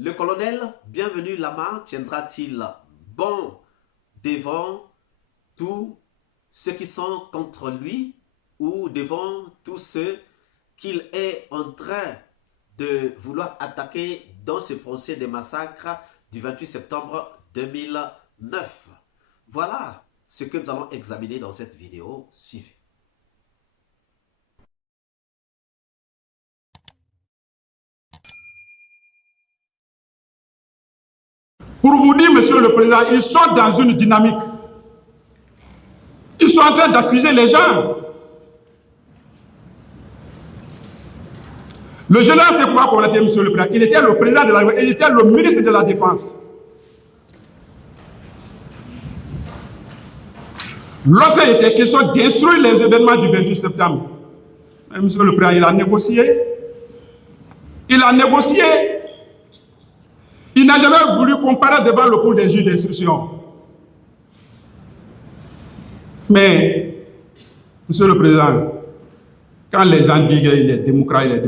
Le colonel, bienvenu Lama, tiendra-t-il bon devant tous ceux qui sont contre lui ou devant tous ceux qu'il est en train de vouloir attaquer dans ce procès des massacres du 28 septembre 2009? Voilà ce que nous allons examiner dans cette vidéo. Suivez. Pour vous dire, Monsieur le Président, ils sont dans une dynamique. Ils sont en train d'accuser les gens. Le général Sekouba Konaté, Monsieur le Président, il était le président de la République, il était le ministre de la Défense. Lorsqu'il était question d'instruire les événements du 28 septembre, Monsieur le Président, il a négocié. Il a négocié. Il n'a jamais voulu comparer devant le cours des juges d'instruction. Mais, Monsieur le Président, quand les gens disent qu'il est démocrate, le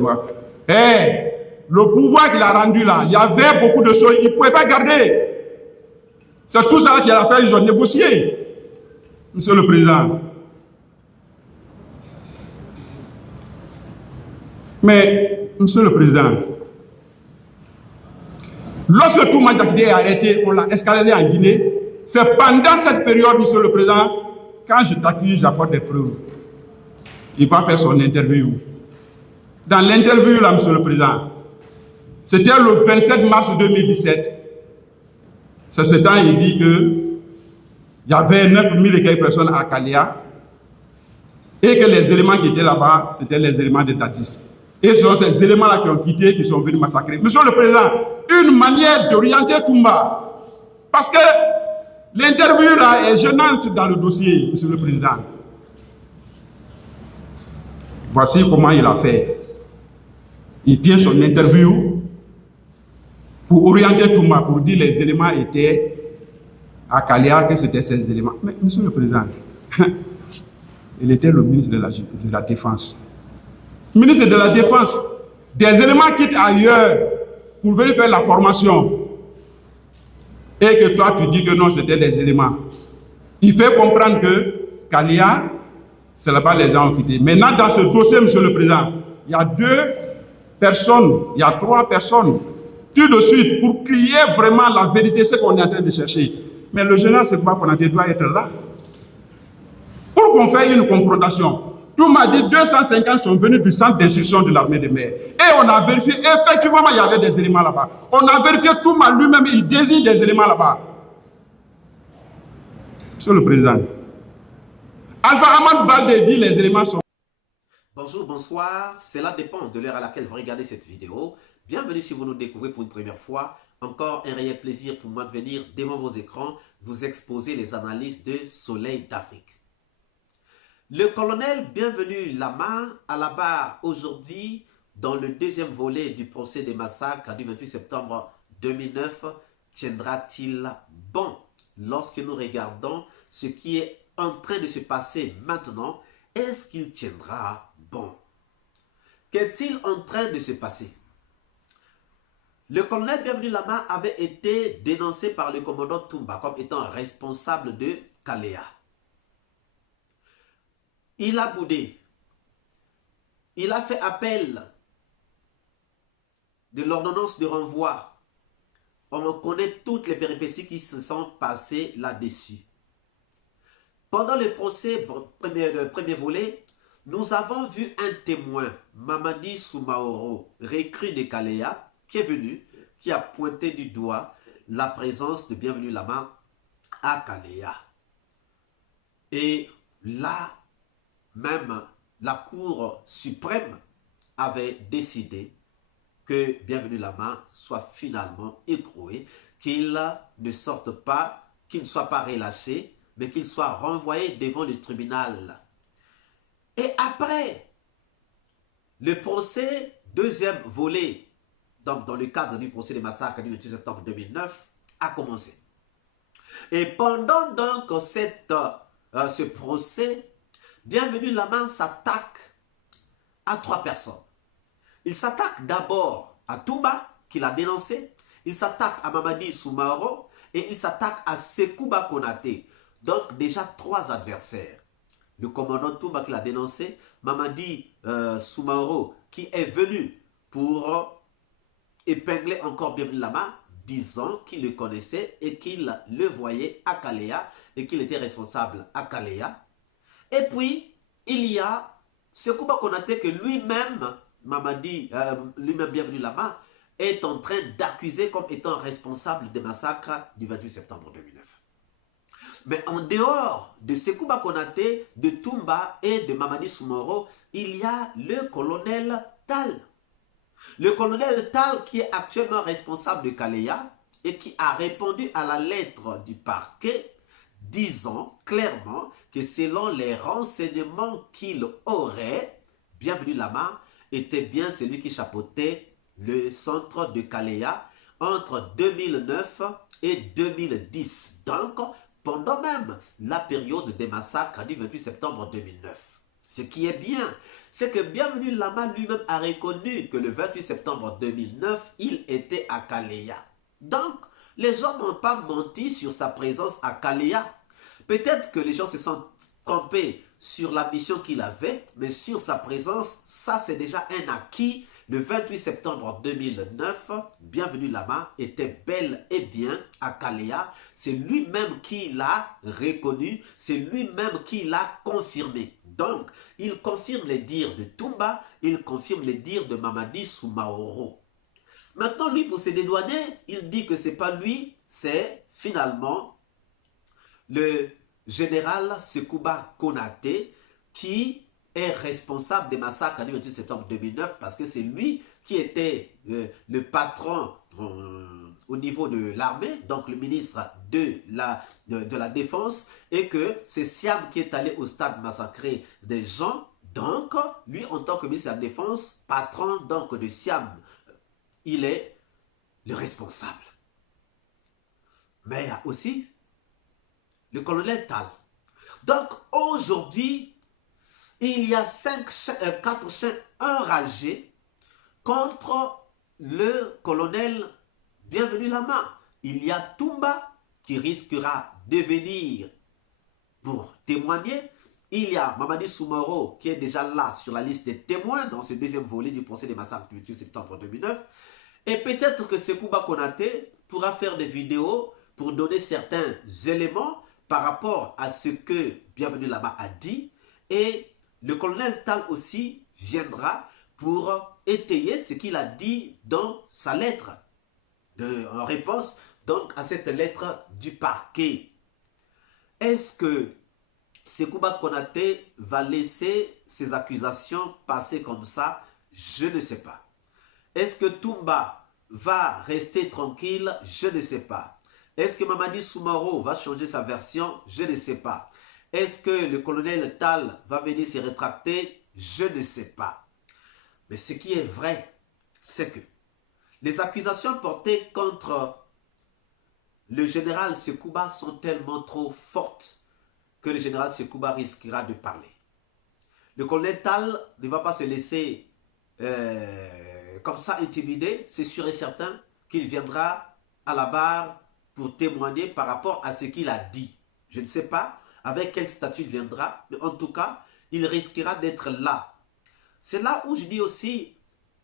pouvoir qu'il a rendu là, il y avait beaucoup de choses, il ne pouvait pas garder. C'est tout ça qu'il a fait, ils ont négocié. Monsieur le Président. Mais, Monsieur le Président, lorsque tout Mandakidé est arrêté, on l'a escaladé en Guinée, c'est pendant cette période, Monsieur le Président, quand je t'accuse, j'apporte des preuves. Il va faire son interview. Dans l'interview, là, Monsieur le Président, c'était le 27 mars 2017. C'est ce temps, il dit que il y avait 9000 et quelques personnes à Kalia et que les éléments qui étaient là-bas, c'était les éléments de Dadis. Et ce sont ces éléments-là qui ont quitté, qui sont venus massacrer. Monsieur le Président, une manière d'orienter Toumba, parce que l'interview là est gênante dans le dossier, Monsieur le Président. Voici comment il a fait. Il tient son interview pour orienter Toumba, pour dire les éléments étaient à Kalia, que c'était ces éléments. Mais Monsieur le Président, il était le ministre de la Défense. Ministre de la Défense, des éléments quittent ailleurs pour venir faire la formation. Et que toi, tu dis que non, c'était des éléments. Il fait comprendre que Kalia, c'est là-bas les gens ont quitté. Maintenant, dans ce dossier, Monsieur le Président, il y a 2 personnes, il y a 3 personnes, tout de suite, pour crier vraiment la vérité, ce qu'on est en train de chercher. Mais le général Sekouba Konaté doit être là. Pour qu'on fasse une confrontation. Tout m'a dit 250 sont venus du centre d'instruction de l'armée de mer. Et on a vérifié, effectivement, il y avait des éléments là-bas. On a vérifié, Touma lui-même, il désigne des éléments là-bas. Monsieur le Président, Alpha Amadou Baldé dit les éléments sont... Bonjour, bonsoir. Cela dépend de l'heure à laquelle vous regardez cette vidéo. Bienvenue si vous nous découvrez pour une première fois. Encore un réel plaisir pour moi de venir devant vos écrans vous exposer les analyses de Soleil d'Afrique. Le colonel Bienvenu Lama à la barre aujourd'hui dans le deuxième volet du procès des massacres du 28 septembre 2009 tiendra-t-il bon lorsque nous regardons ce qui est en train de se passer maintenant? Est-ce qu'il tiendra bon? Qu'est-il en train de se passer? Le colonel Bienvenu Lama avait été dénoncé par le commandant Toumba comme étant responsable de Kalea. Il a boudé. Il a fait appel de l'ordonnance de renvoi. On connaît toutes les péripéties qui se sont passées là-dessus. Pendant le procès, le premier volet, nous avons vu un témoin, Mamadi Soumaoro, recrue de Kalea, qui est venu, qui a pointé du doigt la présence de Bienvenu Lama à Kalea. Et là, même la Cour suprême avait décidé que Bienvenu Lama soit finalement écroué, qu'il ne sorte pas, qu'il ne soit pas relâché, mais qu'il soit renvoyé devant le tribunal. Et après le procès, deuxième volet, donc dans le cadre du procès des massacres du 28 septembre 2009, a commencé. Et pendant donc ce procès, Bienvenu Lama s'attaque à 3 personnes. Il s'attaque d'abord à Toumba, qu'il a dénoncé. il s'attaque à Mamadi Soumaoro et il s'attaque à Sekouba Konaté. Donc déjà 3 adversaires. Le commandant Toumba qui l'a dénoncé, Mamadi Soumaoro qui est venu pour épingler encore Bienvenu Lama, disant qu'il le connaissait et qu'il le voyait à Kalea et qu'il était responsable à Kalea. Et puis, il y a Sekouba Konaté que lui-même, Mamadi, lui-même Bienvenu Lama, est en train d'accuser comme étant responsable des massacres du 28 septembre 2009. Mais en dehors de Sekouba Konaté, de Toumba et de Mamadi Soumaoro, il y a le colonel Tal. Le colonel Tal qui est actuellement responsable de Kalea et qui a répondu à la lettre du parquet disant clairement que selon les renseignements qu'il aurait, Bienvenu Lama était bien celui qui chapeautait le centre de Kalea entre 2009 et 2010. Donc, pendant même la période des massacres du 28 septembre 2009. Ce qui est bien, c'est que Bienvenu Lama lui-même a reconnu que le 28 septembre 2009, il était à Kalea. Donc, les gens n'ont pas menti sur sa présence à Kalea. Peut-être que les gens se sont trompés sur la mission qu'il avait, mais sur sa présence, ça c'est déjà un acquis. Le 28 septembre 2009, Bienvenu Lama était bel et bien à Kalea. C'est lui-même qui l'a reconnu, c'est lui-même qui l'a confirmé. Donc, il confirme les dires de Toumba, il confirme les dires de Mamadi Soumaoro. Maintenant, lui, pour se dédouaner, il dit que ce n'est pas lui, c'est finalement le général Sekouba Konaté qui est responsable des massacres du 28 septembre 2009 parce que c'est lui qui était le patron au niveau de l'armée, donc le ministre de la Défense, et que c'est Siam qui est allé au stade massacrer des gens. Donc, lui, en tant que ministre de la Défense, patron donc de Siam, il est le responsable. Mais il y a aussi le colonel Tal. Donc, aujourd'hui, il y a 4 chiens enragés contre le colonel Bienvenu Lama. Il y a Toumba qui risquera de venir pour témoigner. Il y a Mamadi Soumaoro qui est déjà là sur la liste des témoins dans ce deuxième volet du procès des massacres du 28 septembre 2009. Et peut-être que Sekouba Konaté pourra faire des vidéos pour donner certains éléments par rapport à ce que Bienvenu Lama a dit. Et le colonel Tal aussi viendra pour étayer ce qu'il a dit dans sa lettre, en réponse donc à cette lettre du parquet. Est-ce que Sekouba Konaté va laisser ses accusations passer comme ça? Je ne sais pas. Est-ce que Toumba va rester tranquille? Je ne sais pas. Est-ce que Mamadi Soumaoro va changer sa version? Je ne sais pas. Est-ce que le colonel Tal va venir se rétracter? Je ne sais pas. Mais ce qui est vrai, c'est que les accusations portées contre le général Sekouba sont tellement trop fortes que le général Sekouba risquera de parler. Le colonel Tal ne va pas se laisser comme ça intimider. C'est sûr et certain qu'il viendra à la barre pour témoigner par rapport à ce qu'il a dit. Je ne sais pas avec quel statut il viendra, mais en tout cas, il risquera d'être là. C'est là où je dis aussi,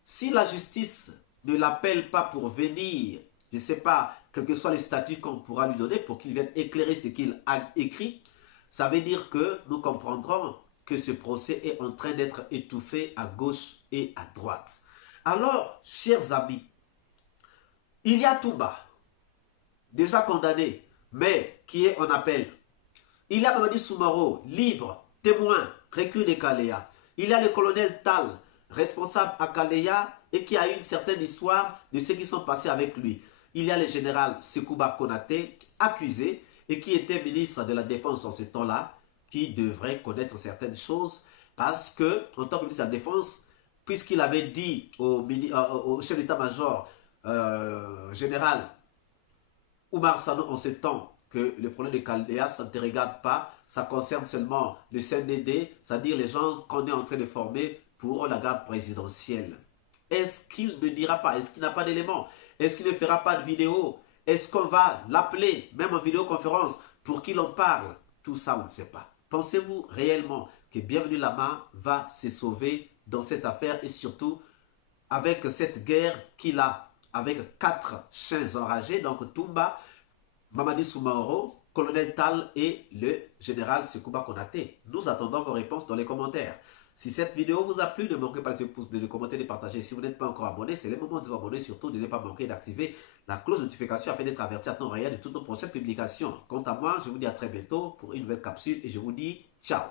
si la justice ne l'appelle pas pour venir, je ne sais pas, quel que soit le statut qu'on pourra lui donner pour qu'il vienne éclairer ce qu'il a écrit, ça veut dire que nous comprendrons que ce procès est en train d'être étouffé à gauche et à droite. Alors, chers amis, il y a Toumba, déjà condamné, mais qui est en appel. Il y a Mamadi Soumaoro, libre, témoin, recul de Kalea. Il y a le colonel Tal, responsable à Kalea et qui a eu une certaine histoire de ce qui sont passés avec lui. Il y a le général Sekouba Konaté, accusé et qui était ministre de la Défense en ce temps-là, qui devrait connaître certaines choses parce que, en tant que ministre de la Défense, puisqu'il avait dit au chef d'état-major général Oumar Sano en ce temps que le problème de Kalea, ça ne te regarde pas, ça concerne seulement le CNDD, c'est-à-dire les gens qu'on est en train de former pour la garde présidentielle. Est-ce qu'il ne dira pas, est-ce qu'il n'a pas d'éléments? Est-ce qu'il ne fera pas de vidéo? Est-ce qu'on va l'appeler, même en vidéoconférence, pour qu'il en parle? Tout ça, on ne sait pas. Pensez-vous réellement que Bienvenue Lama va se sauver dans cette affaire et surtout avec cette guerre qu'il a avec 4 chiens enragés, donc Toumba, Mamadi Soumaoro, Colonel Tal et le général Sekouba Konaté? Nous attendons vos réponses dans les commentaires. Si cette vidéo vous a plu, ne manquez pas de pouce bleu, de commenter, de partager. Si vous n'êtes pas encore abonné, c'est le moment de vous abonner. Surtout, de ne pas manquer d'activer la cloche de notification afin d'être averti à temps réel de toutes nos prochaines publications. Quant à moi, je vous dis à très bientôt pour une nouvelle capsule et je vous dis ciao.